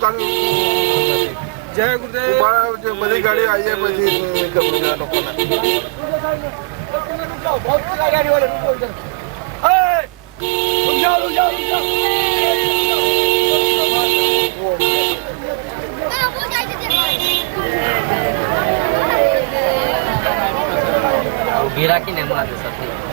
દુકાન જય ગુરુદેવ જે બધી ગાડી આવીએ પછી ગમે લોકોને ઉભી રાખીને એમાં સાથે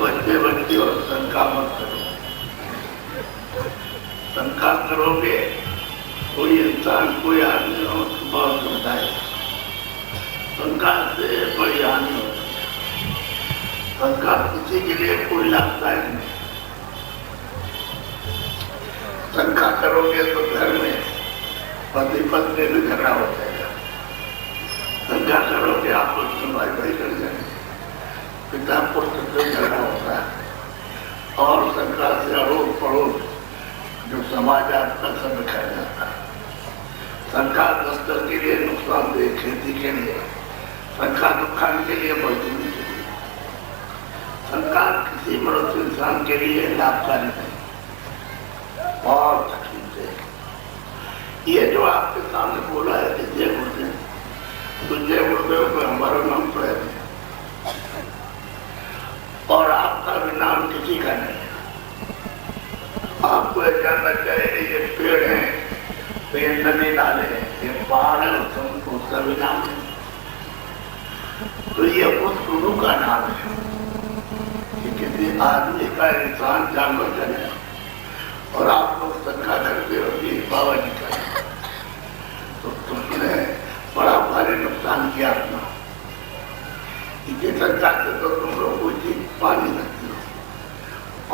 बच्चे बच्चे और शंका मत करो। शंका करोगे कोई इंसान कोई आदमी हो तो बहुत बताए। शंका से बड़ी हानि होती है। शंका किसी के लिए कोई लाभदायक नहीं। शंका करोगे तो घर में पति पत्नी में झगड़ा हो जाएगा। शंका करोगे आपस में भाई भाई कर जाएंगे, पिता पुत्र से झगड़ा होता है। और शंका से अड़ोस पड़ोस जो समाज आपका सब खा जाता है। शंका दस्तर के लिए नुकसानदेह, खेती के लिए शंका, नुकसान के लिए मजदूरी के लिए शंका किसी मनुष्य इंसान के लिए लाभकारी नहीं, बहुत तकलीफ है। ये जो आपके सामने बोला है कि जय गुरुदेव, तो जय गुरुदेव में हमारा नाम तो है और आपका भी नाम किसी का नहीं है। आपको ये जानना चाहिए ये पेड़ है, ये नदी नाले हैं, ये पहाड़ है, उसका भी नाम है। तो ये उस गुरु का नाम है कि किसी आदमी का, इंसान, जानवर का नहीं। और आप लोग शंका करते हो कि बाबा जी का, तो तुमने बड़ा भारी नुकसान किया अपना। इसी शंका से तो तुम लोग कोई चीज पा नहीं सकते हो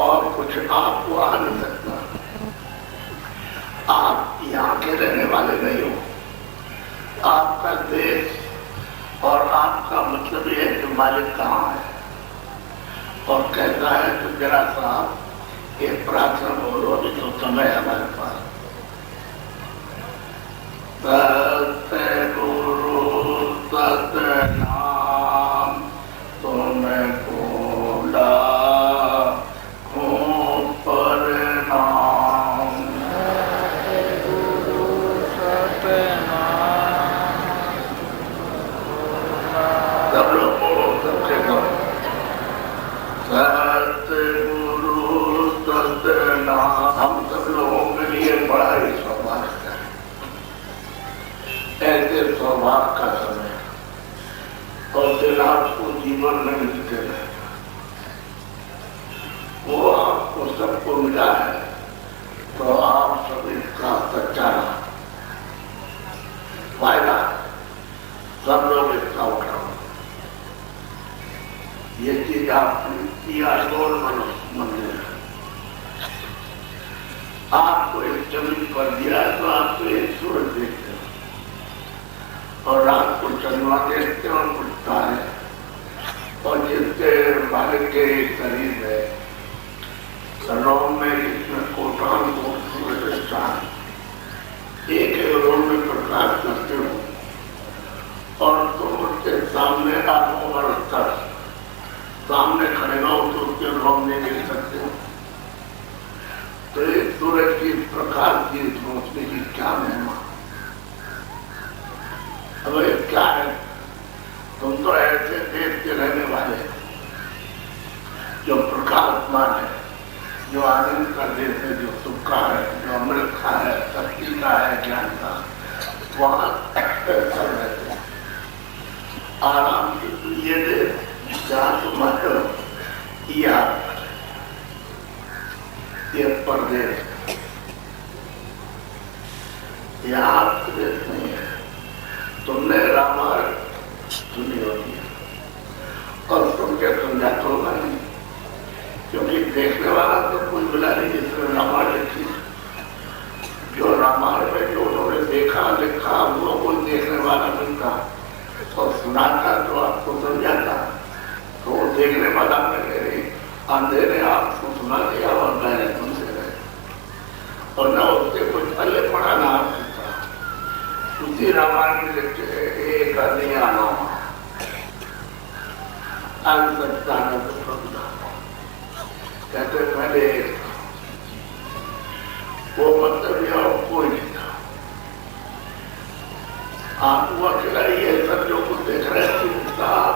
और कुछ आपको आ नहीं सकता। आप यहाँ के रहने वाले नहीं हो। आपका देश और आपका मतलब ये है कि मालिक कहाँ है और कैसा है। तो जरा साहब एक प्रार्थना बोलो, अभी तो समय है हमारे पास। सतगुरु सतनाम तुमको लाखों प्रणाम। सब लोग बोलो, सबसे कहो सतगुरु सतनाम। हम सब लोगों के लिए बड़ा ही सौभाग्य है। ऐसे सौभाग्य का समय और दिन आपको जीवन में मिलते रहे, वो आपको सबको मिला है। तो आप सब इसका सच्चा फायदा सब लोग इसका उठाओ। ये चीज आपकी अनमोल मंदिर है। आपको एक जमीन पर दिया तो आपको एक सूरज देखते हो और रात को चंद्रमा देखते हो, उठता है। और जिसके मालिक के शरीर में रोम में जिसमें कोटान को सूरज चांद एक रोम में प्रकाश करते हो और तुम उसके सामने आंखों पर तक सामने खड़े रहो तो उसके रोम नहीं गिर सकते हो। तो इस सूरज की प्रकाश की रोशनी की क्या महिमा। अब ये क्या है, तुम तो ऐसे देश के रहने वाले जो प्रकाशमान है, जो आनंद का देश है, जो सुख का है, जो अमृत का है, शक्ति का है, ज्ञान का, वहां सब रहते हैं आराम से। ये देश जहाँ तुम्हारे ये परदेश, यहाँ देश नहीं है। तुमने रामायण सुनी होगी और सुन के समझा तो होगा नहीं, क्योंकि देखने वाला तो कोई मिला नहीं जिसने रामायण लिखी। जो रामायण में जो उन्होंने देखा लिखा वो कोई देखने वाला मिलता और सुनाता तो आपको समझाता। तो वो देखने वाला मेरे अंधेरे आपको सुना दिया और मैंने तुमसे रहे और न उससे कुछ पहले पढ़ा ना आपको। उसी रामायण में लिखते एक अनियानो कहते पहले वो मतलब यह कोई नहीं था। आप वो अकेला ये सब जो कुछ देख रहे थे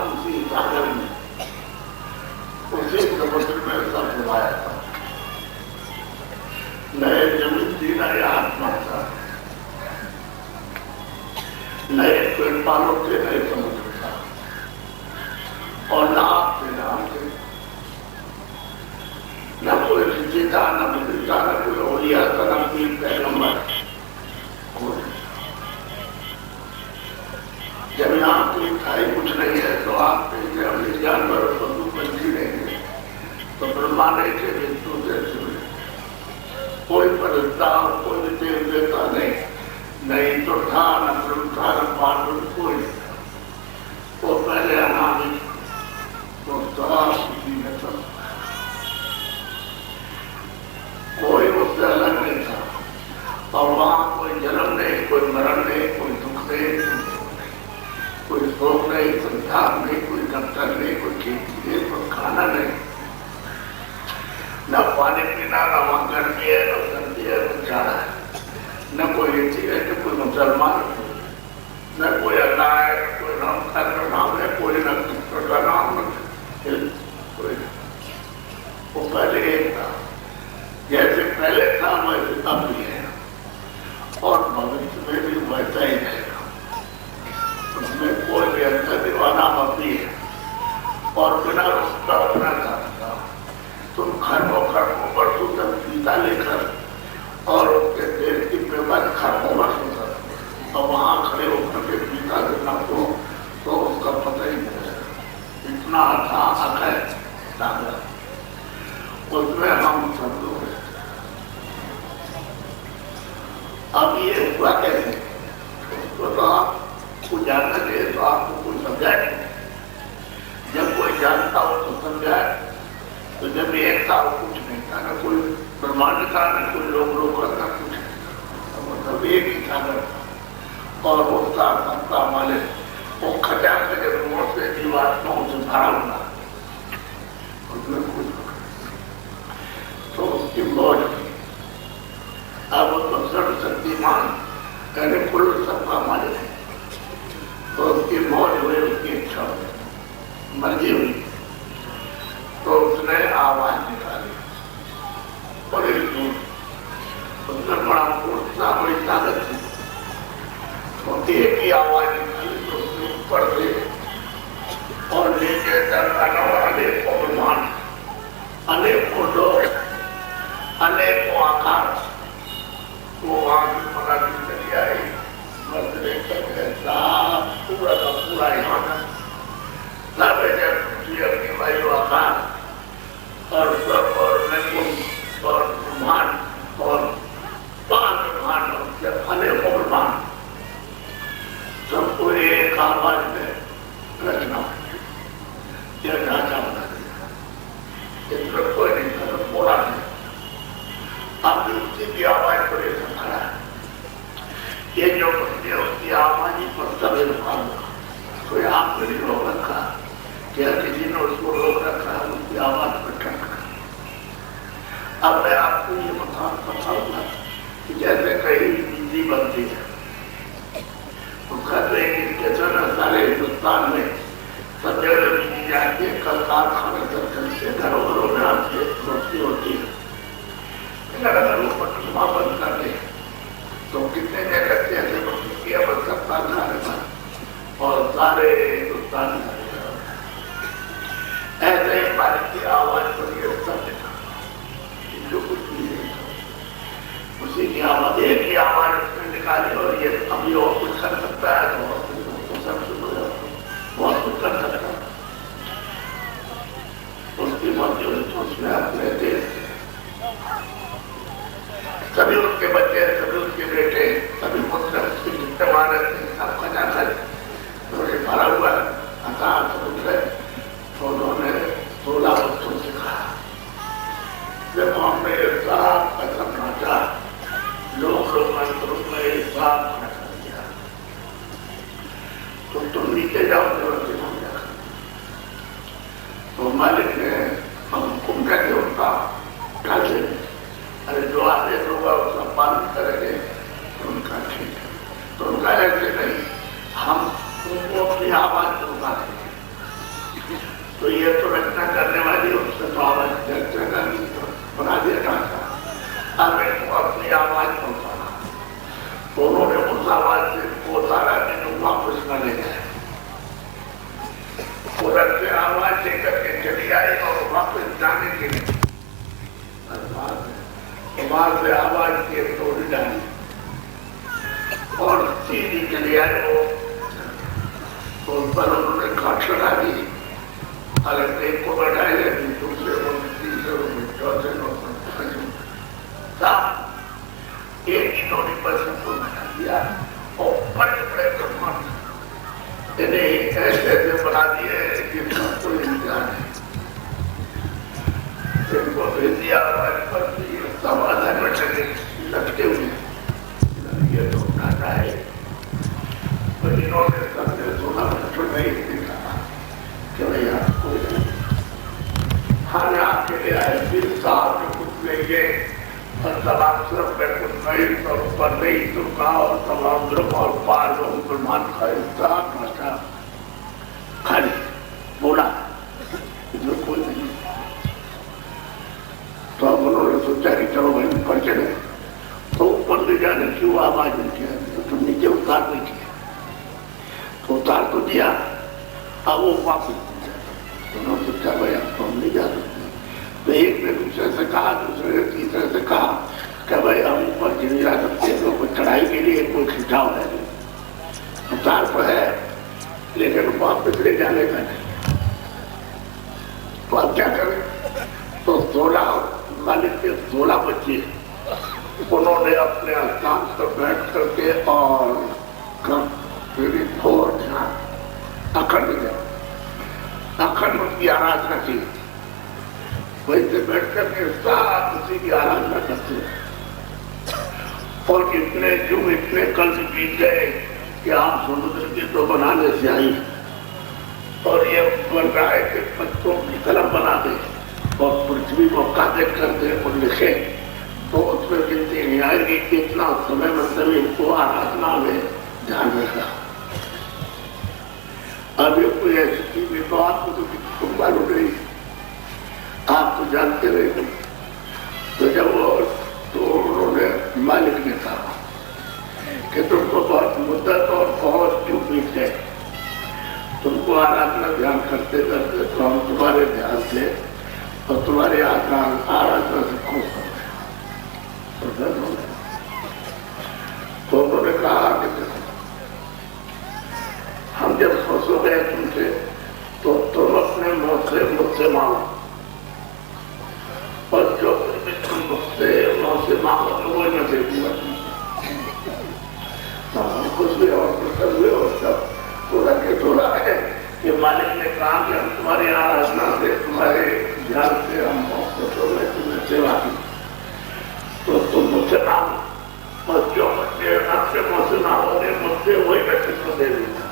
उसी सागर में, उसी समुद्र में सब डुबाया था। नए जमीन जीना यह आत्मा था नए पेड़ पालों थे, नए समुद्र था, और न आप थे, न हम थे, न कोई ऋषि था, न मुनि था, न कोई औलिया था, न कोई पैगंबर। जब यहाँ कोई था ही कुछ नहीं है, तो आप अपने जानवर पशु पंछी नहीं है, तो ब्रह्मा नहीं थे, विष्णु थे, कोई परिस्ता, कोई देव देवता नहीं तो था, न ब्रह्म था, न पार्वती, कोई वो पहले अनादि तो उसी में था, कोई उससे अलग नहीं था। और वहाँ कोई जन्म नहीं, कोई मरण नहीं, कोई दुख नहीं, कोई शोक नहीं, कोई धाम नहीं, कोई दफ्तर नहीं, कोई खेती नहीं, कोई खाना नहीं, न पानी पीना, न वहाँ गर्मी है, न सर्दी है, न जाड़ा है, न कोई हिंदी है, न कोई मुसलमान, न कोई अल्लाह है, न कोई राम का नाम है, कोई न कृष्ण का नाम, कोई वो पहले एक था, जैसे पहले था वैसे अब भी है, और भविष्य में भी वैसा ही रहेगा, उसमें कोई भी अंतर दीवाना होती है, और बिना उसका अपना था। तुम खरबों वर्षों तक पीता लेकर और उसके देश की पेपर खरबों वर्षों तक और वहां खड़े होकर के पीता देना तो उसका पता ही नहीं है, इतना अथाह है सागर, उसमें हम सब लोग हैं। अब ये हुआ कैसे, उसको तो आपको जानना चाहिए, तो आपको कोई समझाए नहीं, जब कोई जानता हो तो समझाए, तो जब एक था वो कुछ नहीं था, ना कोई ब्रह्मांड था, ना कोई लोग का कुछ नहीं था, मतलब एक ही था, और उसका सबका मालिक वो खजा के रूपों से जीवात्माओं से भरा हुआ, उसमें कुछ तो उसकी मौज हुई। अब वो तो सर्वशक्तिमान यानी कुल सबका मालिक है, तो उसकी मौज हुई, उसकी इच्छा हुई, मर्जी हुई, तो उसने आवाज निकाली, बड़ी दूर, उसमें बड़ा पूर्णता, बड़ी ताकत थी, तो एक ही आवाज निकाली, तो उसने ऊपर से और नीचे तक अनेकों ब्रह्मांड, अनेकों लोग, अनेकों आकार, वो वहां से पता चली आई, मसले पूरा का पूरा यहाँ का सब अपनी वायु आकार और सब और नैकुंज और ब्रह्मांड और ब्रह्मांड और अनेकों ब्रह्मांड सबको एक आवाज में रचना यह ढांचा बना दिया, इसमें कोई नहीं खत्म बोला नहीं, आपने उसी की आवाज पर ये समझा है, ये जो बच्चे उसकी आवाज ही पर सभी रुका कोई आपने नहीं रोक रखा, क्या किसी ने उसको रोक रखा है, उसकी आवाज पर ठहरा। अब मैं आपको ये बताऊंगा कि जैसे कहीं बिजली बनती है, उसका तो एक स्टेशन है सारे हिंदुस्तान में, सब जगह बिजली जाती है, कल कारखाने तक चलते, घरों में आती है, रोशनी होती है, अगर वहाँ बंद कर दे तो कितने जगह से ऐसे किया बन सकता है, और सारे हिंदुस्तान में ऐसे ही भारत की आवाज पर ये सब देखा, जो कुछ भी है उसी की आवाज, एक ही आवाज उसने निकाली, और ये अभी और कुछ कर सकता है तो सब बहुत कुछ कर सकता है, उसकी मर्जी हुई तो उसने अपने देश सभी उसके बच्चे, सभी उसके बेटे, सभी पुत्र, उसके जितने वाले सब खजाना भरा हुआ है, आकाश समुद्र, तो उन्होंने 16 बच्चों से कहा, जब हमने एक साथ कसम नाचा, लोग में एक साथ फैसला किया, तो तुम नीचे जाओ, जरूरत हम जा, तो मालिक ने हुक्म करके उनका ढांचे, अरे जो आदेश होगा उसका पालन करेंगे, तो उनका ठीक है, तो उनका ऐसे नहीं, हम उनको अपनी आवाज होगा, तो ये तो रचना करने वाली उससे तो आवाज चर्चा करनी बना दिया ढांचा, अब इनको अपनी आवाज पहुंचाना, तो उन्होंने वहां से आवाज के तोड़ डाली और सीधी चले आए वो तो उन पर उन्होंने काट लगा दी। अलग एक को बढ़ाए दूसरे को तीसरे को चौथे को एक स्टोरी पर सबको बना दिया और बड़े बड़े ब्रह्मांड इन्हें ऐसे ऐसे बना दिए कि कोई इंसान है इनको भेज दिया पर समाधान में चले लटके हुए ये तो नाटा है पर इन्होंने सबसे सोना तो नहीं दिखा कि भाई आपको खाने आपके लिए आए फिर साहब में कुछ नहीं है और तमाम सिर्फ में कुछ नहीं और ऊपर नहीं चुका और तमाम द्रव और पार ब्रह्मांड का इंसान भाषा खाली बोला जो कोई नहीं। तो अब उन्होंने सोचा कि चलो भाई ऊपर चले तो ऊपर ले जाने की वो आवाज नहीं किया तो नीचे उतार नहीं किया तो उतार तो दिया अब वो वापस उन्होंने सोचा भाई अब तो हम नहीं जा सकते। तो एक ने दूसरे से कहा दूसरे ने तीसरे से कहा कि भाई हम ऊपर नहीं जा सकते तो कोई चढ़ाई के लिए कोई खिंचाव है उतार तो है लेकिन वापस ले जाने का नहीं। तो अब क्या करें तो 16 मालिक के 16 बच्चे उन्होंने अपने स्थान पर बैठ करके और अखंड की आराधना की वहीं से बैठ करके साथ उसी की आराधना करते और इतने युग इतने कल्प बीत गए कि आप समुद्र की तो बनाने से आई और ये बन रहा है कि पत्तों की कलम बना दे और पृथ्वी को कागज कर दे और लिखे तो उसमें गिनती नहीं आएगी कि इतना समय मतलब इनको आराधना में ध्यान रखा। अब ये कोई ऐसी चीज तो आपको तो मालूम नहीं आप तो जानते रहे तो जब वो तो उन्होंने मालिक ने कहा कि तुमको बहुत मुद्दत और बहुत क्यों बीत गए तुमको आराधना ध्यान करते करते तो हम तुम्हारे ध्यान से और तुम्हारे आराधना से खुश हो गए। तो उन्होंने कहा कि हम जब खुश हो गए तुमसे तो तुम अपने मुझसे मांगो और जो तुम मुझसे मांगो तो वो मैं दे दूंगा। खुश हुए और प्रसन्न हुए और सब थोड़ा के थोड़ा है कि मालिक ने कहा कि हम तुम्हारी आराधना से तुम्हारे ध्यान से हम तुम्हें सेवा की तो तुम मुझसे मांगो और जो बच्चे आपसे मुझसे मांगोगे मुझसे वही मैं तुमको दे दूंगा।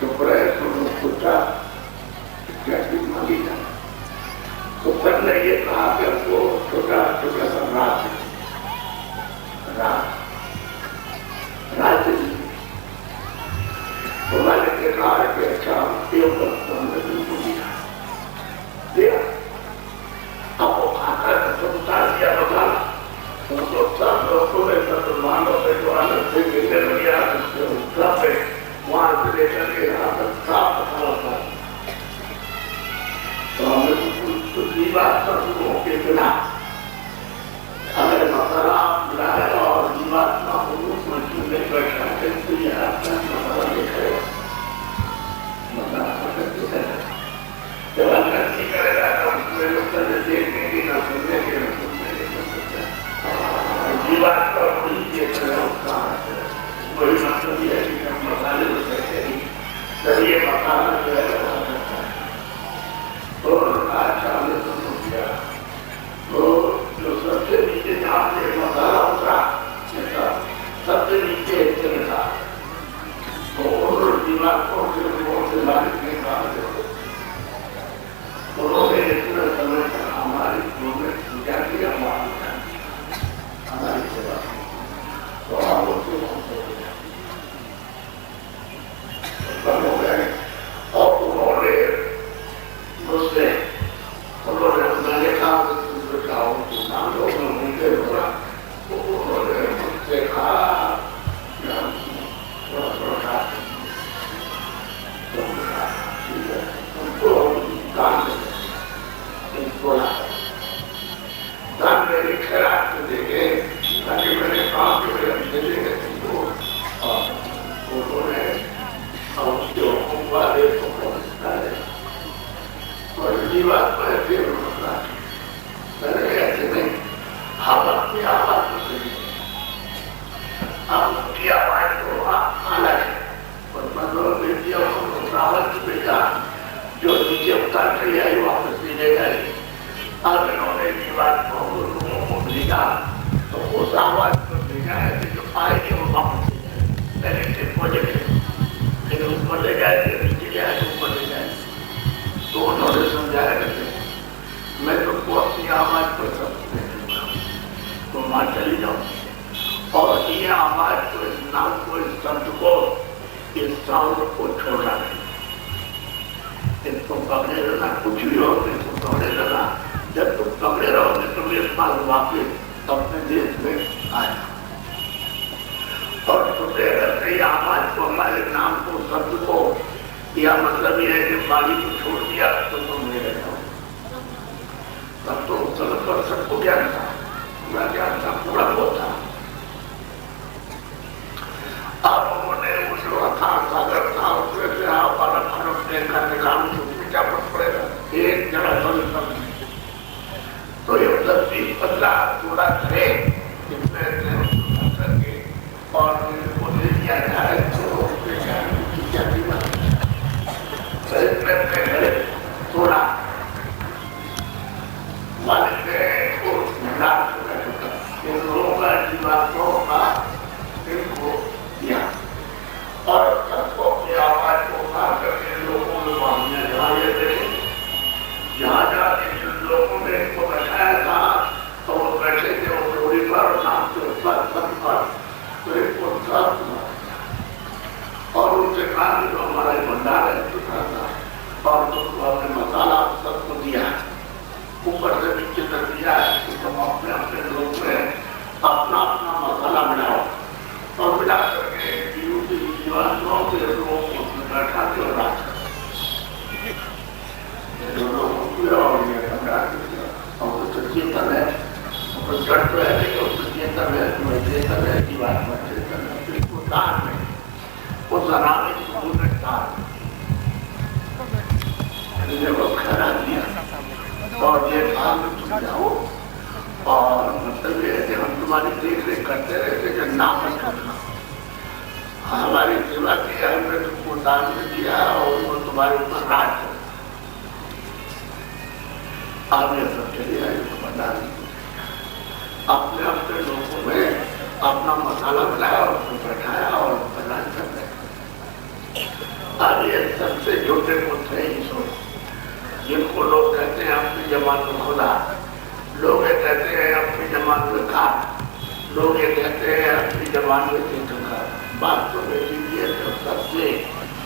चुप रहे तुमने सोचा क्या चीज मांगी जाए तो सर ने ये कहा कि हमको छोटा छोटा सा राज्य तो मालिक ने कहा कि अच्छा हमने बिल्कुल दिया अब वो खाकर सब उतार दिया बता तो सब लोगों ने सब मानव से जो आनंद से मिलने लगे आ सकते वहां से लेकर के यहाँ तक साफ खड़ा था तो हमें जीवात्मा के बिना हमें मसाला मिलाए और जीवात्मा को रूप में चूने बैठा तो ये आपका मसाला देखे जब अंदर करेगा तो उसमें लोग देखने की ना सुनने की ना सुनने जीवात्मा वही देख रहे हो कहाँ वही मतलब ये है कि हम मसाले को कहते हैं तब ये मसाला जो है तो अच्छा हमने समझ किया तो जो सबसे नीचे जहाँ से मसाला उतरा सबसे नीचे था तो उन्होंने दिमाग से मालिक ने कहा उन्होंने इतना समय तक हमारी पूजा किया हमारी सेवा तो हम उसको हो गए और उन्होंने मुझसे मैंने कहा उन्होंने मुझसे कहा تو اس آواز کو بھیجا ہے کہ جو آئے گی وہ واپس لے جائے، پہلے سے پوزیٹو لیکن اوپر لے جائے گی، نیچے جائے تو اوپر لے جائے گی۔ تو انہوں نے سمجھایا کہ میں تم کو اپنی آواز پر سب دے دوں گا، تم وہاں چلی جاؤ اور یہ آواز کو، اس نام کو، اس شبد کو، اس ساؤنڈ کو چھوڑا نہیں۔ جب تم پکڑے رہنا، کچھ بھی ہو پھر تم پکڑے رہنا، جب تم پکڑے رہو گے تو میرے پاس واپس اپنے دیش میں آیا اور تمہیں اگر کئی آواز کو، ہمارے نام کو، شبد کو، یا مطلب یہ ہے کہ باغی کو چھوڑ دیا تو تم میرے رہو۔ تب تو سب پر سب کو گیان تھا، پورا گیان تھا، پورا وہ تھا۔ اب انہوں نے وہ تھا، ساگر تھا، اس میں سے آپ والا بھارت میں کا نظام چھوٹی چاپت پڑے گا ایک جگہ پر سب تو یہ 10-15 جوڑا کرے جس میں سے کر کے اور وہ دے دیا جائے تو اس کے کیا قیمت ہے تھوڑا مالک نے اس ملاد ان لوگوں کا جیواتوں کا ان کو دیا اور سب کو اپنی آواز کو اٹھا کر کے لوگوں نے معاملہ جہاں یہ دیکھیں جہاں جا کے جن لوگوں نے ان کو بچایا تھا تو وہ بیٹھے تھے وہ ڈوری پر نام کے اوپر سب پر تو ایک کو سب اور ان سے کہا کہ جو ہمارا بندار ہے چکا تھا اور تم کو اپنے مسالہ سب کو دیا اوپر سے نیچے تک دیا ہے کہ تم اپنے اپنے لوگ میں اپنا اپنا مسالہ ملاؤ اور ملا کر کے جیوانوں کے لوگوں کو بیٹھا کے اور رات اور یہ کمرہ اور وہ چیتن ہے اور جڑ تو ہے کہ اس چیتن ہے جو چیتن ہے جیوان میں چیتن ہے پھر کو دان میں وہ زرانے سکون دان نے وہ کھڑا دیا اور یہ کام تم جاؤ اور مطلب یہ ہے کہ ہم تمہاری دیکھ ریکھ کرتے رہتے کہ نام کرنا ہماری سیوا کی ہے، ہم نے تم کو دان میں دیا اور وہ تمہارے اوپر راج کرتا آپ یہ سب چلے آئے تو بتا اپنے اپنے لوگوں میں اپنا مسالہ بنایا اور اس کو بیٹھایا اور بنا کر رہے اب یہ سب سے چھوٹے کو تھے ہی سوچ جن کو لوگ کہتے ہیں اپنی زبان میں خدا، لوگ یہ کہتے ہیں اپنی زبان میں کھا، لوگ یہ کہتے ہیں اپنی زبان میں چکا بات تو بیٹی بھی ہے تو سب سے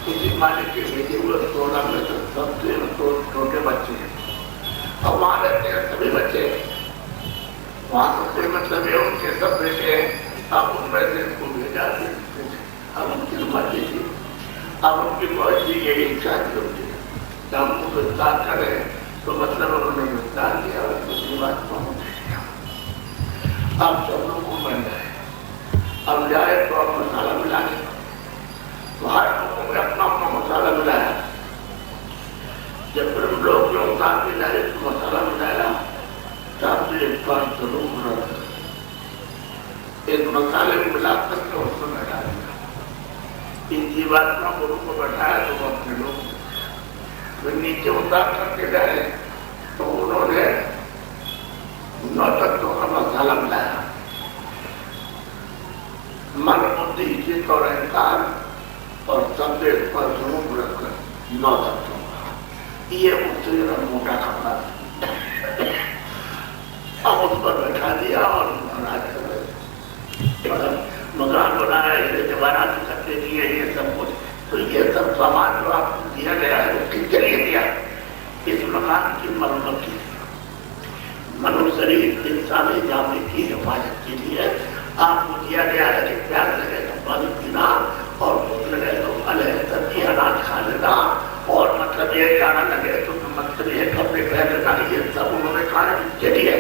کسی مالک کے بھیجے ہوئے 16 میں تو سب سے چھوٹے بچے ہیں اور وہاں رہتے ہیں سبھی بچے وہاں تو کوئی مطلب ہے ان کے سب بیٹے ہیں اب ان میں سے ان کو بھیجا دیں اب ان کی مرضی تھی اب ان کی مرضی یہی چاہتی ہوتی ہے کہ ہم کو گرفتار کریں تو مطلب انہوں نے گرفتار کیا اور دوسری بات پہنچ گیا اب سب لوگوں کو بن جائے اب جائے تو اب مسالہ ملانے تو ہر لوگوں نے اپنا اپنا مسالہ ملایا جب پھر ہم لوگ جو اتار کے لائے تو مسالہ ملایا تب ایک بار ضرور رکھ ایک مسالے کو ملا کر کے اس کو بیٹھا دیا ان جیواتما گرو کو بیٹھایا تو وہ اپنے لوگ پھر نیچے اتار کر کے گئے تو انہوں نے 9 تتوں کا مسالہ ملایا من بدھی چت اور اہنکار اور سب پر ضرور رکھ کر 9 تتوں یہ اس سے موٹا کپڑا اب اس پر بیٹھا دیا اور راج کر رہے مکان بنایا اسے جوانات کرتے دیے یہ سب کچھ تو یہ سب سامان جو آپ کو دیا گیا ہے وہ کس کے لیے دیا اس مکان کی مرمت کی منو شریف انسانی جامع کی حفاظت کے لیے آپ کو دیا گیا ہے کہ پیار لگے تو پانی پینا اور بھوک لگے تو علیہ اناج کھا لینا اور مطلب یہ جانا لگے تو مطلب یہ کپڑے پہن لینا یہ سب انہوں نے کھانا اس کے لیے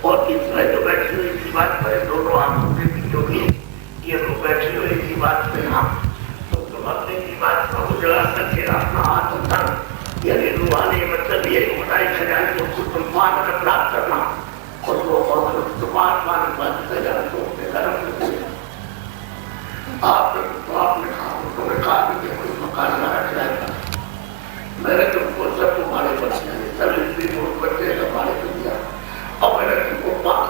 اور اس میں جو بیٹھی ہوئی کی بات پر دونوں آنکھوں کے بیچوں کی یہ لوگ بیٹھی ہوئی کی بات پہ ہم تو تم اپنے کی بات پر اجڑا کر کے اپنا ہاتھ اندر یعنی روحانی مطلب یہ خدائی خجانے کو خود تم مان کر پراپت کرنا اور وہ اور تمہار مان بات خجانے کو اپنے گرم کرتے ہیں آپ نے کہا کہ کوئی مکان نہ رکھ جائے گا میں نے تم کو سب تمہارے بچے ہیں سب اس لیے بچے ہمارے کو دیا اور میں نے تم کو 5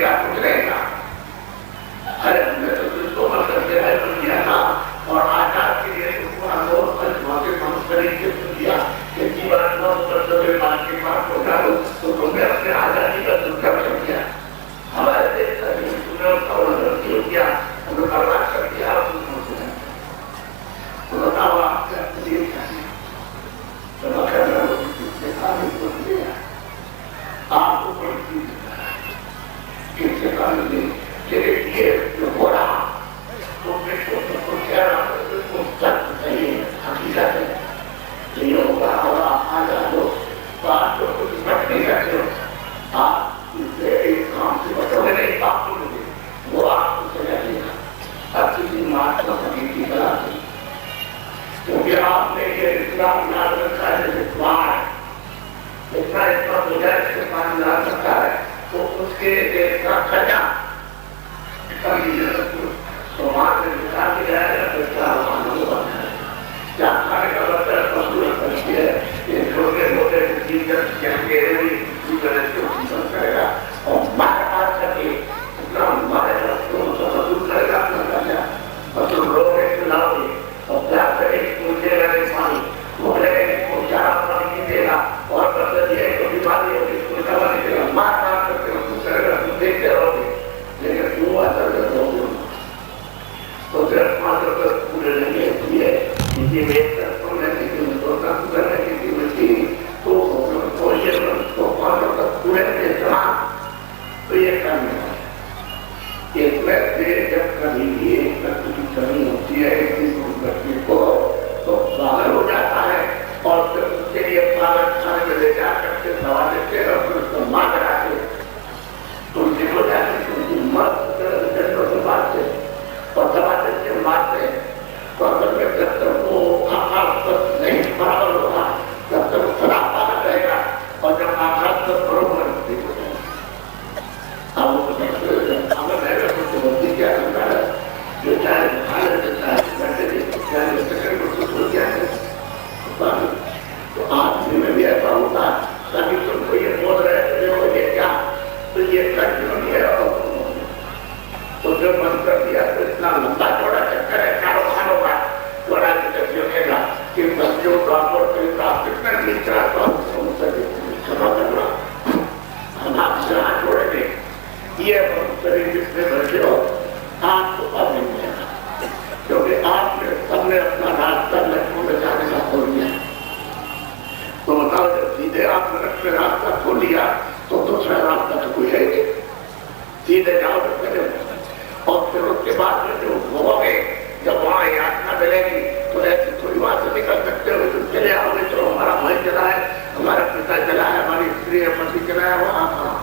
میرا کچھ رہے گا. ارے ہم نے تو تجھ کو مطلب دیا تھا اور آزاد کے لیے تم کو آندولن پر موقع منصری کے دیا کہ جیوان نو پر بات کے پاس ہو ڈالو تو تم نے اپنے آزادی کا دکھا کر دیا. ہمارے دیش کا بھی تم نے اس کا نظر کیوں کیا انہوں نے برباد کر دیا. بتاؤ آپ کا تجیب چاہیے تو آپ کو بڑی چیز کس سے کام نہیں کہ یہ جو ہو رہا تو کو کہہ رہا تو سچ نہیں حقیقت ہے. یہ ہوگا اور آپ آ جاؤ تو آپ کو کچھ بٹ نہیں کرتے ہو. آپ ایک کام سے بچو گے نہیں آپ کو ملے وہ آپ کو سجا دے گا. اب کسی مات کا حقیقی بنا دے کیونکہ آپ نے یہ اسلام یاد رکھا ہے اتنا گزارش کے پاس ملا سکتا ہے تو اس کے دیش کا خرچہ تو وہاں سے نکال کے جائے گا تو کیا کیا کھانے کا بچہ مزدور کرتی ہے. یہ چھوٹے موٹے کرے گا اور مار کر کے اسلام مارے گا مزدور کرے گا اپنا خرچہ اور تم لوگ چلاؤ گے اور کیا کرے مجھے گا نہیں پانی بولے کو چارا پانی نہیں دے گا اور مطلب یہ تو بیماری ہوگی اس کو دوا نہیں دے گا. مار کر کے مزدور کرے گا تم دیکھتے رہو گے لیکن کیوں اثر رہو گے تو صرف مطلب پورے نہیں ہے کسی میں کسی میں کرنے کسی میں تو یہ پورے میں تو یہ کرنے اس میں سے جب کبھی ایک کی کمی ہوتی ہے کسی کو تو باہر ہو جاتا ہے اور پھر اس کے لیے پالک کھانے میں لے جا کر کے دوا دیتے ہیں اور پھر اس کو ماں کراتے تم سے ہو جاتی ہے ان کی مرد جنگوں سے مارتے اور دوا دیتے مارتے اور اگر میں جب تک وہ آغاز تک نہیں برابر ہوگا جب تک خراب پانا رہے گا اور جب آغاز تک برابر نہیں ہو جائے گا. اب وہ اگر رہے گا تو ہوتی کیا کرتا ہے جو چاہے کھانے دیتا ہے بیٹھے دیتے چاہے سیکنڈ کو سو کیا ہے تو آدمی میں بھی ایسا ہوتا ہے تاکہ تم کو یہ بول رہے ہو یہ کیا تو یہ کنٹینیو نہیں ہے تو جو بند کر دیا تو اتنا لمبا چوڑا چکر ہے چاروں خانوں کا چوڑا چکر ہونے کا کہ بچوں ڈاکٹر کے ساتھ کتنا نیچ رہا تو کھڑا کرنا ہم آپ سے ہاتھ چھوڑیں گے. یہ شریر جس میں بیٹھے ہو آپ کو پتہ نہیں ملے گا کیونکہ آپ نے سب نے اپنا راستہ لکھوں میں جانے کا کھول دیا. تو بتاؤ جب سیدھے آپ نے اپنے راستہ کھول لیا تو دوسرا راستہ تو کوئی ہے نہیں. سیدھے جاؤ تو کرے اور پھر اس کے بعد میں جو ہو گے جب وہاں یاتنا ملے گی تو ایسی تھوڑی وہاں سے نکل سکتے ہو تم چلے آؤ گے تو ہمارا بھائی چلا ہے ہمارا پتا چلا ہے ہماری استری ہے پتی چلا ہے وہاں کہاں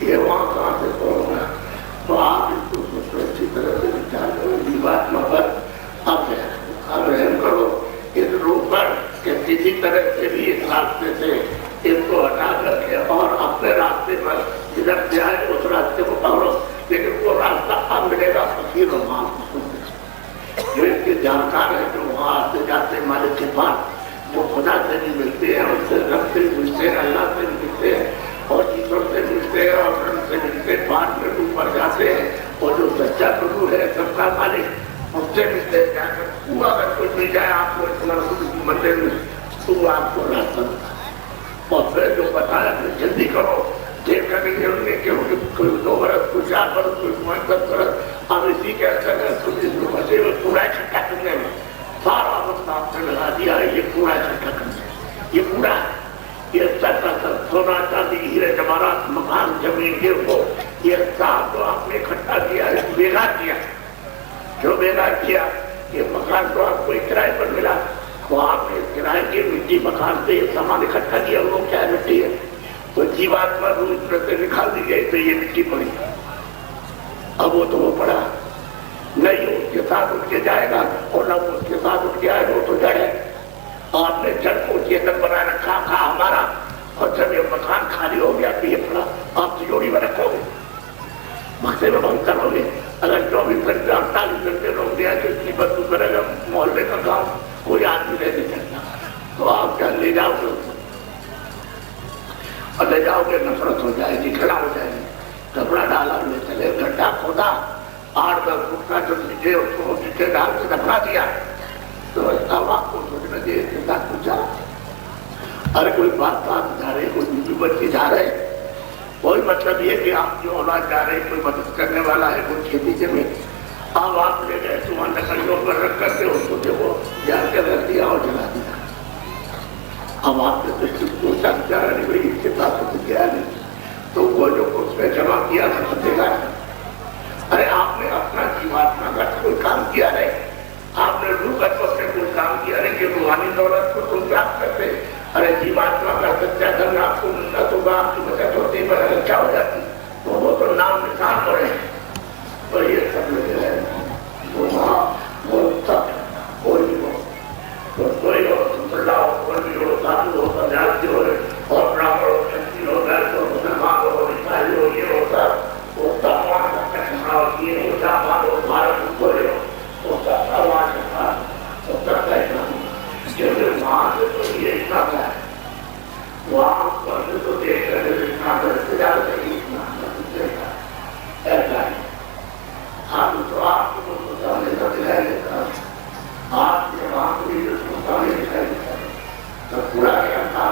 یہ وہاں کہاں سے ہوگا. تو آپ اس کو اچھی طرح سے وچار کرو یہ بات پر اب رحم کرو اس روح پر کہ کسی طرح سے بھی اس راستے سے اس کو ہٹا کر کے اور اپنے راستے پر جدھر سے آئے اس راستے کو پکڑو. لیکن وہ راستہ اب ملے گا فقیر اور ماں جو اس کے جانکار ہیں جو وہاں آتے جاتے ہیں مالک کے پاس جو خدا سے بھی ملتے ہیں اس سے رب سے بھی ملتے ہیں اللہ سے بھی ملتے ہیں اور ایشور سے ملتے ہیں اور رب سے ملتے ہیں پانچ میں اوپر جاتے ہیں اور جو سچا گرو ہے سب کا مالک اس سے ملتے ہیں جا کر وہ اگر کوئی مل جائے آپ کو اتنا مندر میں تو آپ کو راستہ بتا اور پھر جو بتایا جلدی کرو دیر کرنے کی ضرورت نہیں کیونکہ کوئی 2 برس کوئی 4 برس کوئی 10 برس اب اسی کے اثر ہے تو اس کو بچے ہوئے پورا اکٹھا کرنے میں سارا وقت آپ نے لگا دیا ہے یہ پورا اکٹھا کرنے یہ پورا یہ سب کا سب سونا چاندی ہیرے جواہرات مکان زمین یہ ہو یہ سب تو آپ نے اکٹھا کیا ہے بیگا کیا جو بیگا کیا یہ مکان تو آپ کو کرائے پر ملا تو آپ نے کرائے کی مٹی مکان سے یہ سامان اکٹھا کیا وہ کیا مٹی ہے تو جیوات پر روز پر سے نکال دی گئی تو یہ مٹی پڑی اب وہ تو وہ پڑا نہیں اس کے ساتھ اٹھ کے جائے گا اور نہ اس کے ساتھ اٹھ کے آئے گا وہ تو جڑ ہے. آپ نے جڑ کو چیتن بنا رکھا کھا ہمارا اور جب یہ مکان خالی ہو گیا تو یہ پڑا آپ تجوری میں رکھو گے مکتے میں بند کرو گے. اگر 24 گھنٹے 48 گھنٹے روک دیا تو اس کی بدو کرے گا محلے کا کام کوئی آدمی نہیں کرتا تو آپ کیا لے جاؤ گے اور لے جاؤ گے نفرت ہو جائے گی کھڑا ہو جائے گی کپڑا ڈالا गड्ढा खोदा, 8-10 फुट का जो नीचे उसको नीचे डाल के दफना दिया, तो आपको सोचना चाहिए चिंता पूछा, अरे कोई बात जा रहे, कोई बीवी बच्चे जा रहे, कोई मतलब ये कि आप जो औलाद जा रहे, कोई मदद करने वाला है, कोई खेती जमीन, अब आप ले गए तो वहां लकड़ियों पर रख करके उसको जो वो जान के रख दिया और जला दिया। अब आपने तो सोचा विचारा नहीं भाई इसके पास तो गया नहीं, तो वो जो उसने जमा किया था देगा। अरे आपने अपना जीवात्मा का कोई काम किया नहीं, आपने रूपत्व से कोई काम किया नहीं कि रूहानी दौलत को तुम प्राप्त करते। अरे जीवात्मा का सच्चा धन आपको मिलता तो आपकी बचत होती पर अच्छा हो जाती, तो वो तो नाम निशान पड़े। और ये सब लगे हैं वो कोई हो सुंदरला हो, कोई हो साधु हो, सन्यासी हो और ब्राह्मण हो, क्षत्रिय हो, दलित हो, मुसलमान हो, ईसाई हो, ये होता वो सामान का चुनाव ये होता मानो भारत को हो उसका सामान का उसका कैसा जैसे वहां से तो ये इतना है वहां पर तो देख रहे इतना करते जाते इतना ऐसा है। हम तो आपको सोचाने का दिखाई देता, आपके वहां को भी सोचाने दिखाई देता, तो पूरा क्या था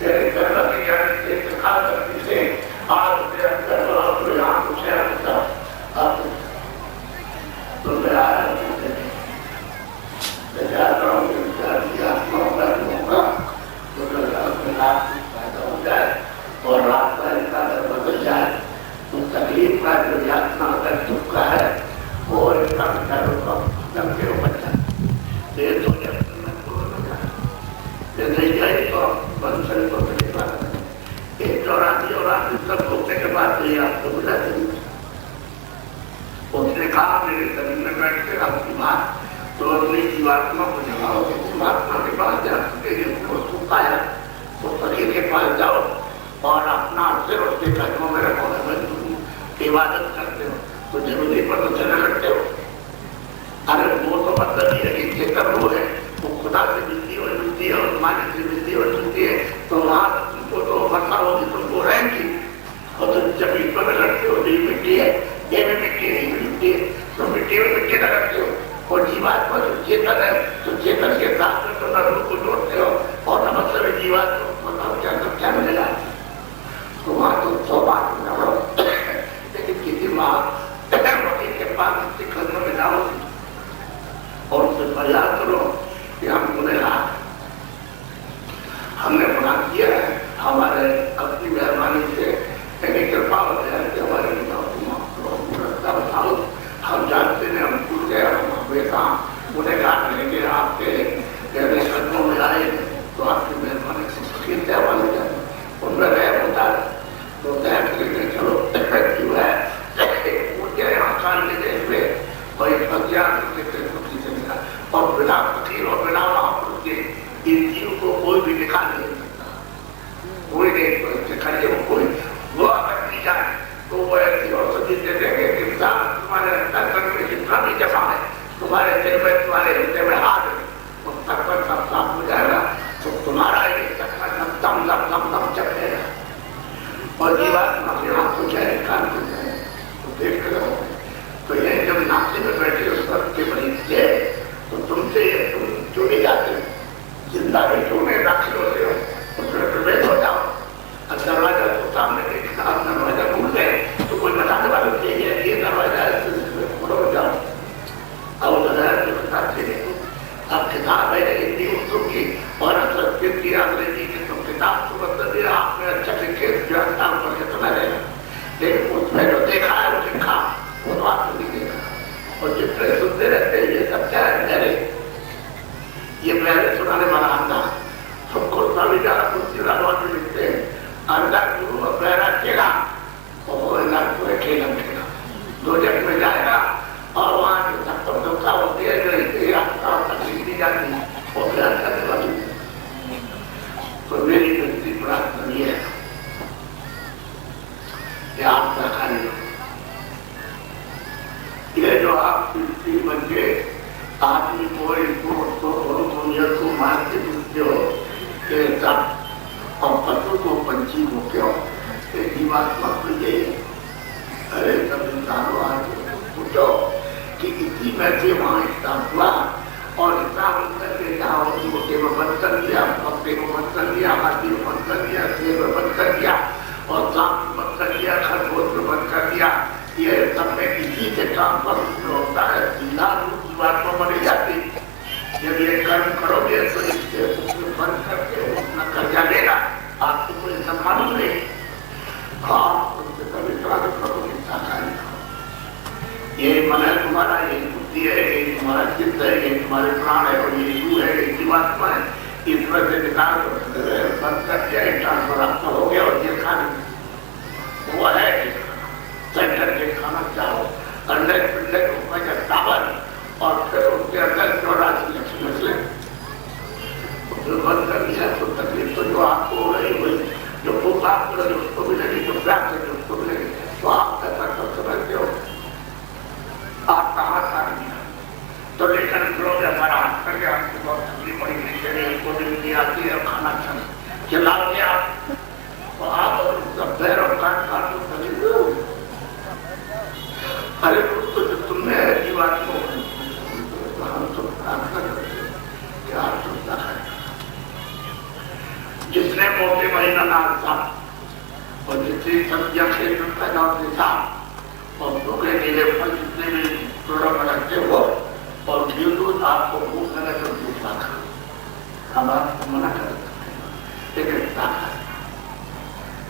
तेरे करना की जाने से सिखा करती से आज से अंदर आपको यहाँ कुछ है होता आप तो मैं आया मैं जा रहा हूँ विचार किया मौका दूंगा तो अपने रात पैदा हो जाए और रात का बदल जाए, तो तकलीफ का जो यातना का दुख का है वो इसका विचारों का लंबे हो जाए। ये तो नहीं जाए तो बंसल को एक चौरासी और आदमी सब होने के बाद तो ये आपको बुला देंगे। उसने कहा मेरे शरीर में बैठ के आपकी बात तो अपनी जीवात्मा को जगाओगे, जीवात्मा के पास जा चुके उसको सुखाया तो शरीर के पास जाओ और अपना सिर उसके कदमों में रखो, तुम इबादत करते हो तो जरूरी पर तो चलने लगते हो। अरे वो तो मतलब ये है कि चेतन वो है, वो खुदा से मिलती है और मालिक से मिलती है तो वहां तुमको तो मरना होगी, तुमको रहेंगी और तुम जमीन पर लगते हो, ये मिट्टी है, ये भी मिट्टी है, ये भी मिट्टी है, तो मिट्टी में मिट्टी लगाते हो और जीवात्मा जो चेतन है तो चेतन के साथ में तो रूप को जोड़ते हो और न मतलब जीवात्मा बताओ क्या सब क्या मिलेगा, तो वहां तो 100 बात न लेकिन किसी माँ के पास उसके कदमों में जाओ और उससे प्रयास करो कि हम गुनहगार हमने गुनाह किया है, हमारे अपनी मेहरबानी से मेरी कृपा हो जाए कि हमारे रास्ता बताओ, हम जानते हैं हम भूल गए, हम बेटा गुनहगार नहीं कि आपके गहरे कदमों में आए तो आपकी मेहरबानी से फकीर तैयार हो जाए, उनमें रह होता है तो तैयार करके चलो क्यों है मुझे यहाँ कान के देश में और एक हथियार और बिना फकीर और बिना महापुरुष के इन जीव को कोई भी दिखा नहीं सकता, कोई नहीं खड़े हो कोई वो अगर दी जाए तो वो ऐसी औषधि दे देंगे कि तुम्हारे अंतर में जितना भी जमा है तुम्हारे दिल में तुम्हारे हृदय में हाथ तो तक पर सब साफ हो जाएगा, तो तुम्हारा ये दम दम दम दम चलेगा और जीवात्मा के हाथ हो जाए कान हो जाए तो देख रहे हो। तो ये जब नाचे में बैठे उस पर के मरीज थे तो तुमसे तुम चुने जाते हो, जिंदा भी चुने दाखिल होते हो, उसमें प्रवेश हो जाओ, अब दरवाजा तो सामने देखा, आप दरवाजा भूल गए तो कोई बताने वाले चाहिए ये दरवाजा खोलो जाओ, अब अब किताब है हिंदी उर्दू की और संस्कृत की अंग्रेजी की तो किताब तो मतलब ये आपने अच्छा लिखे ज्ञान पर कितना रहेगा, लेकिन उसमें जो देखा है वो लिखा वो तो आपने नहीं देखा और जितने सुनते रहते हैं ये सब क्या है मेरे ये पहले सुनाने वाला आंदा सबको सविचार कुछ लिखते हैं अंदर गुरु और पहला खेला और वो अंदर पूरे खेलम खेला दो जग में जाएगा और वहाँ जो सबको दुखा होती है जो तकलीफ दी जाती है वो प्यार करने वाली तो मेरी व्यक्ति प्रार्थना ये है कि आप सरकारी ये जो आप बन के आदमी को इनको मारते पूछते हो और पशु को पंछी को क्यों जीवात्मा को ये अरे सब सालों आज पूछो कि इसी में से वहाँ हिसाब हुआ और हिसाब करके जाओ मोटे में बंद कर दिया, पक्के में बंद कर दिया, हाथी में बंद कर दिया, शेर में बंद कर दिया और सांप में बंद कर दिया, खरगोश में बंद कर दिया। ये सब में इसी से काम पर होता है। सीधा रूप की बात में बनी जाती। जब ये कर्म करोगे तो इससे उसमें बंद करके अपना कर्जा लेगा। आपको कोई सम्मान नहीं। हाँ, उनसे कभी स्वागत करोगे शाकाहारी। ये मन है तुम्हारा, ये बुद्धि है, ये तुम्हारा चित्त है, ये तुम्हारे प्राण है और ये जीव है, ये जीवात्मा है। ईश्वर से निकाल बंद कर दिया, ट्रांसफर आपका हो गया और ये खाने वो है सेंटर के खाना चाहो अंडे पिंडे ऊपर का टावर और फिर उसके अंदर 84 लक्ष्य नस्लें जो बंद कर दिया तो तकलीफ तो जो आपको हो रही हुई जो भूख आपको लगी उसको भी लगी, जो प्यास लगी उसको भी लगी। तो आप ऐसा कर समझते हो आपका हाथ आ गया तो लेकर निकलोगे, हमारा हाथ करके आपको बहुत तकलीफ पड़ी नहीं, उसको भी आती है और खाना खिलाओगे आप तो आप पैर और काट काट तो तकलीफ। अरे तो जो तुमने जीवात को हम तो प्रार्थना करते क्या सुनता है जिसने मोटे महीना नाम था और जितनी सब्जियां खेत में पैदा होती था और सूखे नीले फल जितने भी प्रोडक्ट रखते हो और घी दूध आपको भूख लगे तो दूसरा खा। हम आपको मना कर सकते हैं लेकिन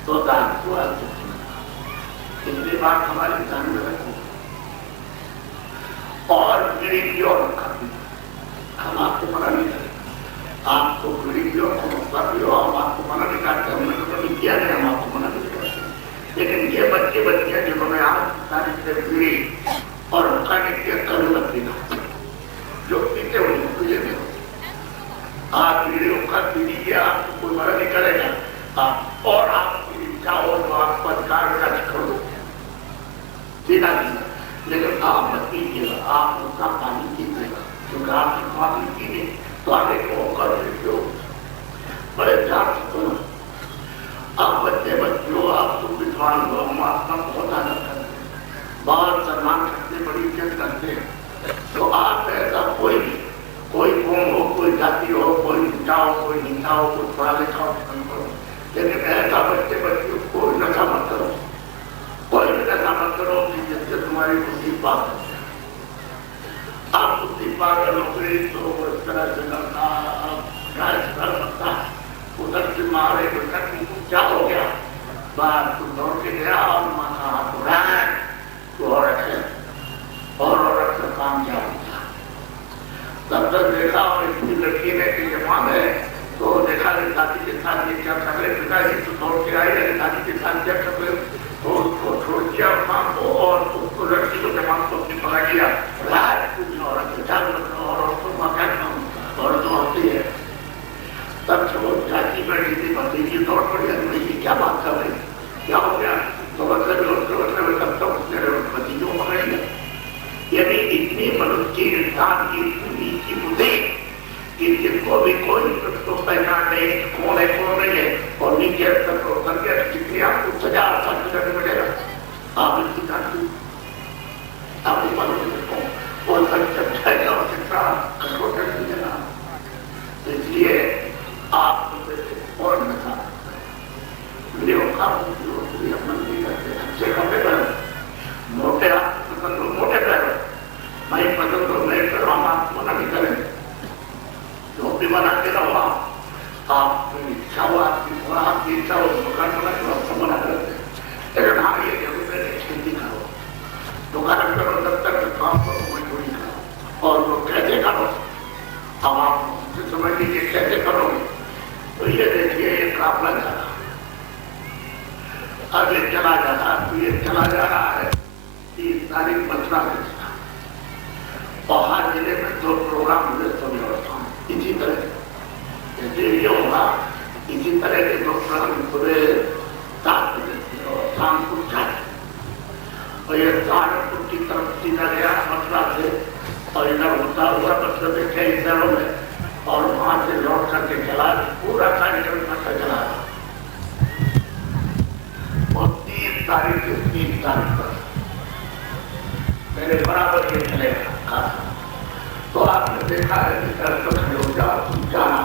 तो दान हुआ इतनी बात हमारी ध्यान में रखो। और गरीबी और हम आपको मना नहीं करें, आपको गरीबी और हम आपको मना नहीं करते, हमने तो कभी किया नहीं, हम आपको मना नहीं करते। लेकिन ये बच्चे जिन्होंने आज तारीख से पीड़ी और उनका नित्य कभी मत पीना जो पीते हुए तुझे नहीं हो आप पीड़ियों का पीड़ी के आपको कोई मना नहीं करेगा। आप और आप चाहो तो आप पदकार कर दो सीधा सीधा, लेकिन आप मत पीजिएगा, आप उसका पानी पीजिएगा क्योंकि आपने पानी पीने तो आगे को कर देते हो बड़े ध्यान से सुनो। आप बच्चे हो, आप तुम विद्वान हो, हम आपका बहुत आदर करते हैं, बहुत सम्मान करते, बड़ी इज्जत करते हैं। तो आप ऐसा कोई कौम हो, कोई जाति हो, कोई ऊंचा हो, कोई नीचा हो, कोई पढ़ा लिखा हो, लेकिन ऐसा बच्चे को नशा मत करो, कोई भी नशा मत करो कि जिससे तुम्हारी बुद्धि पाक हो जाए। आप बुद्धि पाक नौकरी तो इस तरह से करना कर सकता है, उधर से मारे तक क्या हो गया बात तुम दौड़ के गया और माँ का हाथ उड़ाया तो औरत है और औरत का काम क्या होता। तब तक देखा और इतनी लड़की ने कि जवान है तो देखा दादी के साथ ये क्या कर रहे, पिताजी तो दौड़ के आए, दादी के साथ क्या कर रहे तो उसको छोड़ दिया काम को और उसको लड़की को जवान को पकड़ लिया। औरत औरतों का क्या काम, औरत होती है। तब वो जाति बैठी थी, भतीजी दौड़ पड़ी, ये क्या बात कर रही, क्या हो गया तो मतलब तब तक उसने भतीजी को पकड़ेंगे। यानी इतनी मनुष्य की इंसान की इतनी बुद्धि कि जिसको भी कोई उसको पहचान नहीं कौन है कौन नहीं है और नीचे तक करके जितनी आपको सजा करने मिलेगा आप इसकी जानती आप मनुष्य को और कितना कठोर कर देना। इसलिए आप और नशा अच्छे कपड़े पहनो, मोटे हाथ पसंद हो मोटे पहनो, मैं पसंद हो मैं करो, हम आप मना नहीं करें जो भी मना के रहो। आपकी इच्छा हो, आपकी इच्छा हो दुकान बना के आपको मना करते, लेकिन हाँ ये जरूर है खेती करो, दुकान करो, दफ्तर में काम करो, मजदूरी करो और वो कैसे करो अब आप समझ लीजिए कैसे करोगे। तो ये देखिए ये काफला जा रहा, अब ये चला जा रहा, तो ये चला जा रहा है 30 तारीख मथुरा में और हर जिले में 2 प्रोग्राम हुए सब व्यवस्था इसी तरह जैसे ये होगा इसी तरह के 2 प्रोग्राम सुबह 7 बजे और शाम को 4 और ये सहारनपुर की तरफ सीधा गया मथुरा से और इधर होता हुआ मथुरा में कई शहरों में और वहां से लौट करके चला पूरा कार्यक्रम करके चला और 3 तारीख से 3 तारीख तक मैंने बराबर ये चले रखा। तो आपने देखा है कि सड़क पर खड़े हो जाओ, जाना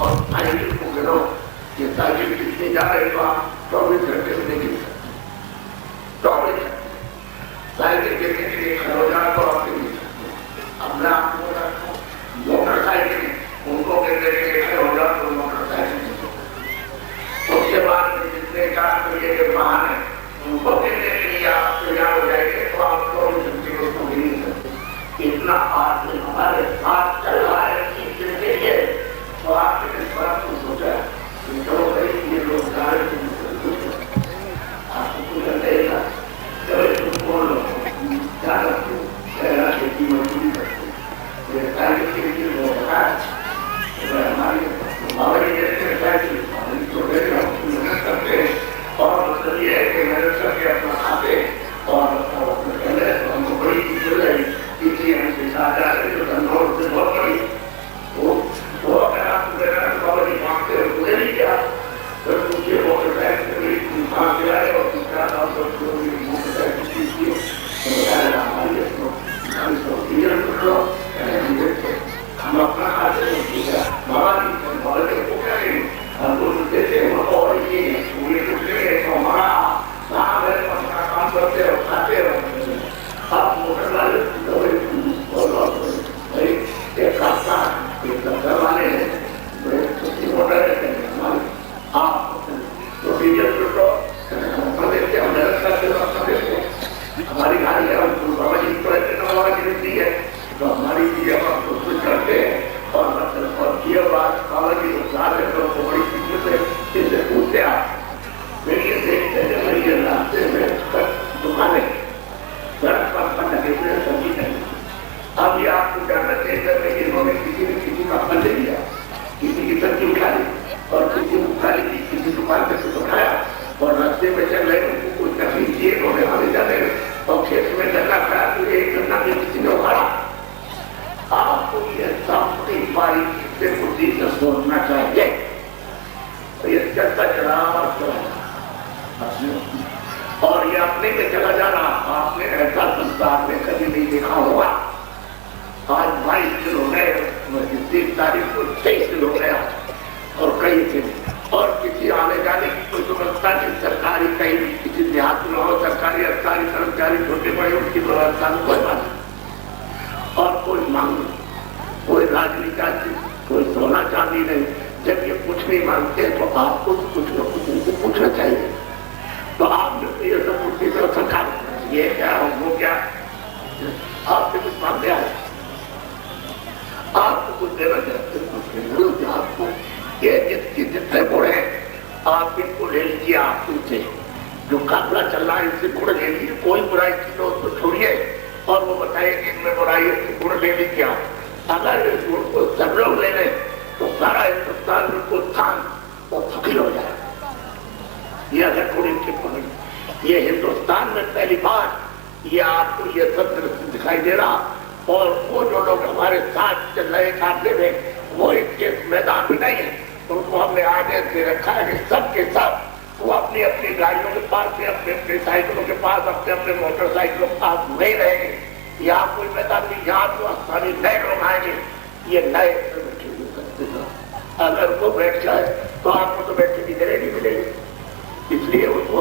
और साइकिल को गिरो कि साइकिल कितनी जा रही, तो आप 24 घंटे में नहीं गिर सकते। 24 घंटे साइकिल गिरने के लिए खड़े हो जाओ तो आप गिर सकते। अब मैं आपको बताता हूँ, मोटरसाइकिल उनको गिरने के लिए खड़े हो जाओ तो मोटरसाइकिल, उसके बाद में जितने 4 पहिए के वाहन है उनको गिरने के लिए आप तैयार हो जाएंगे तो आप 24 घंटे में उसको गिर नहीं सकते। इतना आदमी हमारे साथ चल रहा है सीखने के लिए, तो आपने इस बात को सोचा कि चलो भाई ये लोग जा रहे हैं, आपको कुछ देगा, चलो तुम कौन लोग जा रहे हो, शहरा खेती मजदूरी करते हो, ये सारी खेती लोग रखा है हमारी हमारी जैसे साइकिल तो मेहनत करते और मतलब ये है कि मेहनत करके अपना खाते और पहले तो हमको बड़ी चीज मिल रही, इसलिए हमसे साझा है जो धंधों से बहुत बड़ी वो अगर आप बड़ी मांगते हो मुझे नहीं किया तो मुझे मोटरसाइकिल मांग के आए और दूसरा काम तो मोटरसाइकिल कीजिए हम अपना खाते बाबा जी को करें हम देते हैं और ये पूरे तो हमारा काम है, अपना काम करते रहो खाते रहो। आप मोटर वाले एक रास्ता घर वाले छोटी मोटर है आप तो डीजल पेट्रोल हमारी गाड़ी है, बाबा जी तो बाबा जी मिलती है तो हमारी चीजें हम कुछ करते हैं और ये बात बाबा जी को साथ है तो बड़ी चीजों से इनसे पूछते आप फिर ये देखते हैं भाई ये रास्ते में दुकानें सड़क पर लगे हुए सब्जी नहीं। अब ये आपको जानना चाहिए कि इन्होंने किसी ने किसी का फल ले लिया, किसी की सब्जी उठा ली और किसी ने उठा ली, किसी दुकान पे से उठाया और रास्ते में चल रहे उनको कोई तकलीफ दिए उन्होंने हमें जाने और खेत में गन्ना खड़ा तो एक गन्ना भी किसी ने उखाड़ा। आपको ये सबकी बारीकी से बुद्धि से सोचना चाहिए। तो ये चलता चला और ये अपने में चला जाना, आपने ऐसा संसार में कभी नहीं देखा होगा। आज 22 किलो गए, 30 तारीख को 23 किलो गया और कई थे और किसी आने जाने की कोई व्यवस्था नहीं, सरकारी कहीं किसी देहात में हो सरकारी अधिकारी कर्मचारी छोटे बड़े उनकी व्यवस्था में कोई बात नहीं और कोई मांग नहीं, कोई राजनीति, कोई सोना चांदी नहीं। जब ये कुछ नहीं मांगते तो आपको कुछ न कुछ उनसे पूछना चाहिए। तो आपने ये सब पूछती तो सरकार ये क्या हो वो क्या, आपसे कुछ मांगते हैं, आपको कुछ देना चाहते आपको ये जितने गुण है आप इनको ले लीजिए। आप उनसे जो काफला चल रहा है इससे गुण ले लीजिए, कोई बुराई की तो उसको छोड़िए और वो बताइए कि इनमें बुराई है, गुण ले लीजिए आप। अगर इस गुण को सब लोग ले लें तो सारा हिंदुस्तान बिल्कुल शांत और फकीर हो जाए। ये अगर गुण इनके पकड़, ये हिंदुस्तान में पहली बार ये आपको ये सब दृश्य दिखाई दे रहा और वो जो लोग हमारे साथ चल रहे काफले में वो इनके मैदान में नहीं है, तो उनको हमने आगे से रखा है कि सबके साथ वो अपनी अपनी गाड़ियों के पास से अपने अपने साइकिलों के पास अपने अपने मोटरसाइकिलों के पास नहीं रहेंगे। यहाँ कोई मैदान नहीं, यहाँ तो स्थानीय नए लोग आएंगे, ये नए अगर वो बैठ जाए तो आपको तो बैठने की जगह नहीं मिलेगी। इसलिए उसको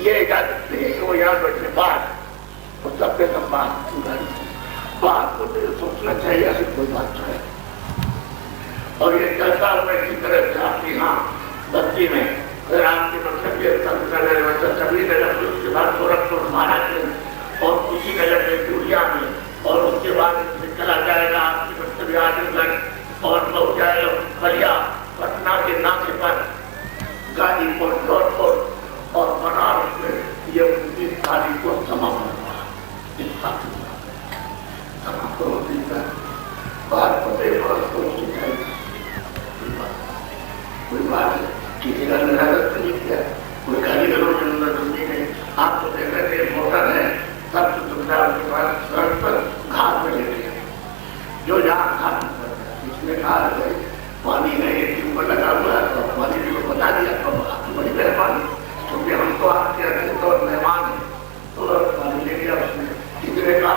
ये इजाजत नहीं है कि वो यहाँ बैठने बाद और सबके सब बात को सोचना चाहिए कि कोई बात है। और ये चलता हुआ इसी तरह से आपकी यहाँ बस्ती में फिर आपके मतलब ये सभी नगर में उसके बाद गोरखपुर महाराज और उसी नगर में चूड़िया में और उसके बाद चला जाएगा आपकी मतलब आजमगढ़ और बहुत जाएगा बलिया पटना के नाके पर गाजीपुर जौनपुर और बनारस में ये 29 तारीख को समापन हुआ। समापन होती है बात पते कोई बात किसी का निराकरण नहीं किया, कोई कारीगरों की जरूरत नहीं। आपको देखने के मोटर है सब सुविधा उसके बाद सड़क पर घास में लेते हैं, जो जहाँ घास इसमें घास है पानी नहीं ट्यूबवेल लगा हुआ है तो पानी भी को बता दिया तो आपकी बड़ी मेहरबानी, क्योंकि हम तो आपके अतिथि और मेहमान हैं तो पानी ले लिया उसमें कितने का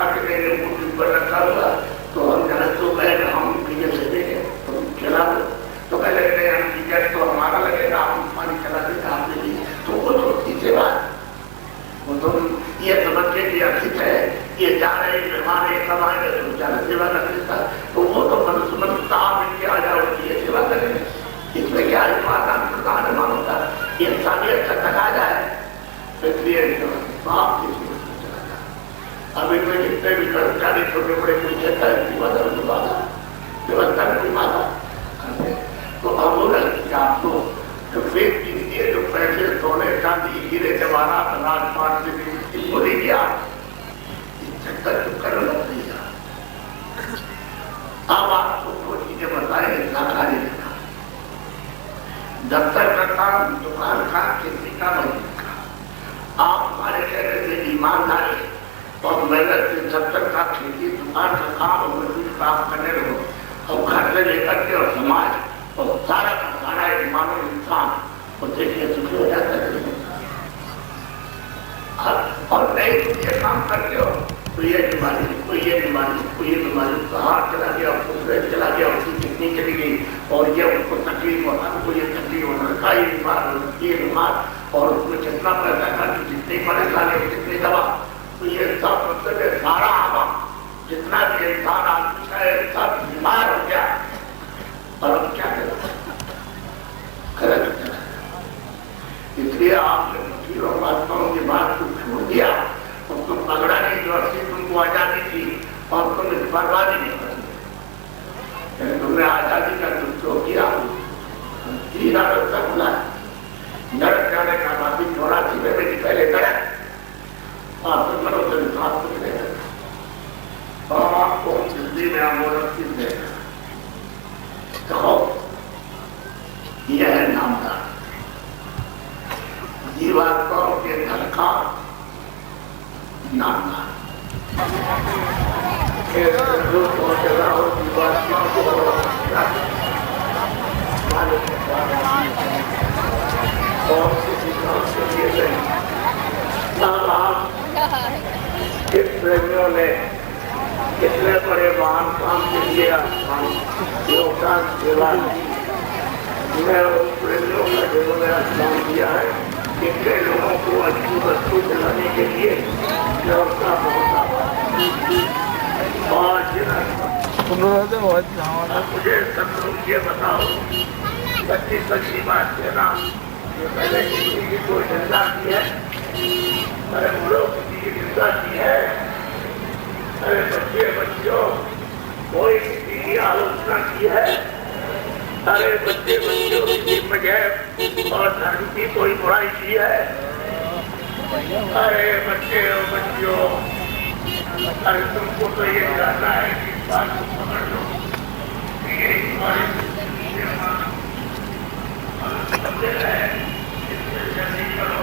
अभी में जितने भी कर्मचारी छोटे बड़े कुछ व्यवस्था की माता तो अब बोला कि आपको जो फेस कीजिए जो पैसे सोने चांदी हीरे जवाहरात राजपाट से बोली क्या कर लग दिया। अब आपको वो चीजें बताए जानकारी देना दफ्तर का काम दुकान का खेती का मजदूर का आप हमारे कहने से ईमानदारी और मेहनत से दफ्तर का खेती दुकान का काम और मजदूर काम करने लगो और घर से लेकर के और समाज और सारा का सारा एक मानव इंसान और देखिए सुखी हो जाता है। और नहीं ये काम करते हो तो ये बीमारी कोई ये बीमारी कोई ये बीमारी उसका हाथ चला गया उसका चला गया उसकी किडनी चली गई और ये उसको तकलीफ होता उनको ये तकलीफ होता लड़का ये बीमार ये बीमार और उसमें जितना पैसा खर्च जितनी परेशानी जितनी दवा तो ये सब मतलब है सारा आवा जितना भी इंसान आदमी का है सब बीमार हो गया और अब क्या करें इसलिए आपने वकील और महात्माओं की बात को छोड़ दिया और तुम पगड़ा नहीं जो अस्सी तुमको आजादी थी और तुम इस बर्बादी नहीं कर तुमने आजादी का दुरुपयोग किया 3 रास्ता खुला नरक जाने का बाकी 84 में भी पहले करे आपको मनो से विश्वास को मिलेगा और आपको जिंदगी में आमोदस्ती देगा तो यह है नामदार जीवात्माओं के घर का नामदार और किसी काम के लिए नहीं इस प्रेमियों ने कितने बड़े महान काम के लिए योगदान सेवा मैं उन प्रेमियों का जिन्होंने काम किया है कितने लोगों को अच्छी वस्तु दिलाने के लिए व्यवस्था पहुंचा मुझे सब लोग ये बताओ सच्ची सच्ची बात कहना पहले किसी की कोई निंदा की है अरे लोग किसी की निंदा की है अरे बच्चे बच्चों कोई किसी की आलोचना की है अरे बच्चे बच्चों की मजहब और धर्म की कोई बुराई की है अरे बच्चे और बच्चों अरे तुमको तो ये जानना है कि इस बात को पकड़ लो ये हमारी समझे रहे इससे जल्दी करो